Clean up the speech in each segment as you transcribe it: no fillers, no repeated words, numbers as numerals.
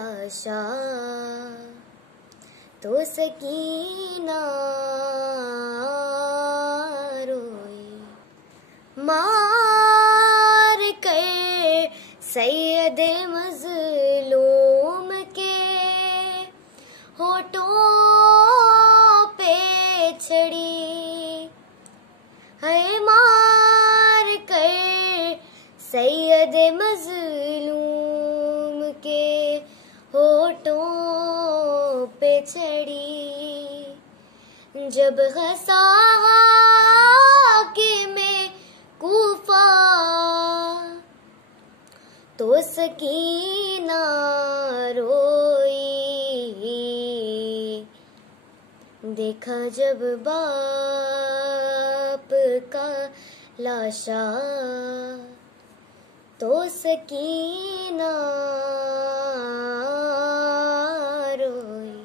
लाशा, तो सकीना रोई। मार कर सैयद मज़लूम के होठों पे छड़ी है, मार कर सैयद मज़लूम के होठों पे चढ़ी। जब हंसा के मैं कूफा, तो सकीना रोई। देखा जब बाप का लाशा, तो सकीना रोई।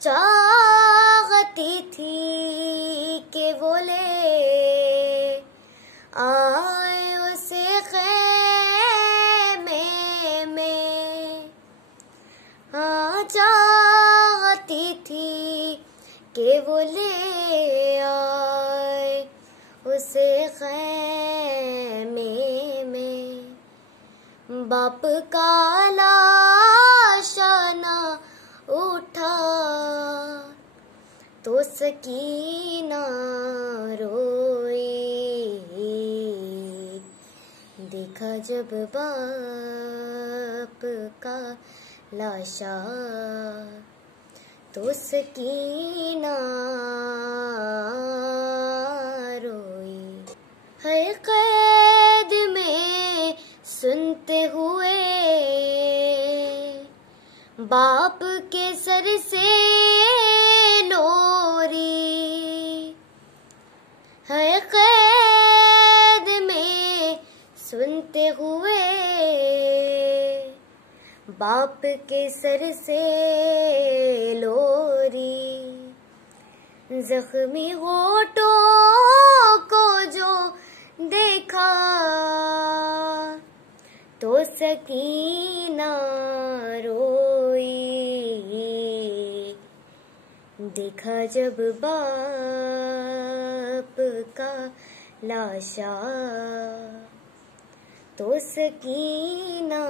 चाहती थी कि वो ले आए उसे ख़ैमे में, हाँ चाहती थी कि वो ले आए उसे ख़ैमे में। बाप का लाशा ना उठा, तो सकीना रोई। देखा जब बाप का लाशा, तो सकीना रोई। है कैद में सुनते हुए बाप के सर से लोरी, है कैद में सुनते हुए बाप के सर से लोरी। जख्मी होठों को जो देखा, तो सकीना रोई। देखा जब बाप का लाशा, तो सकीना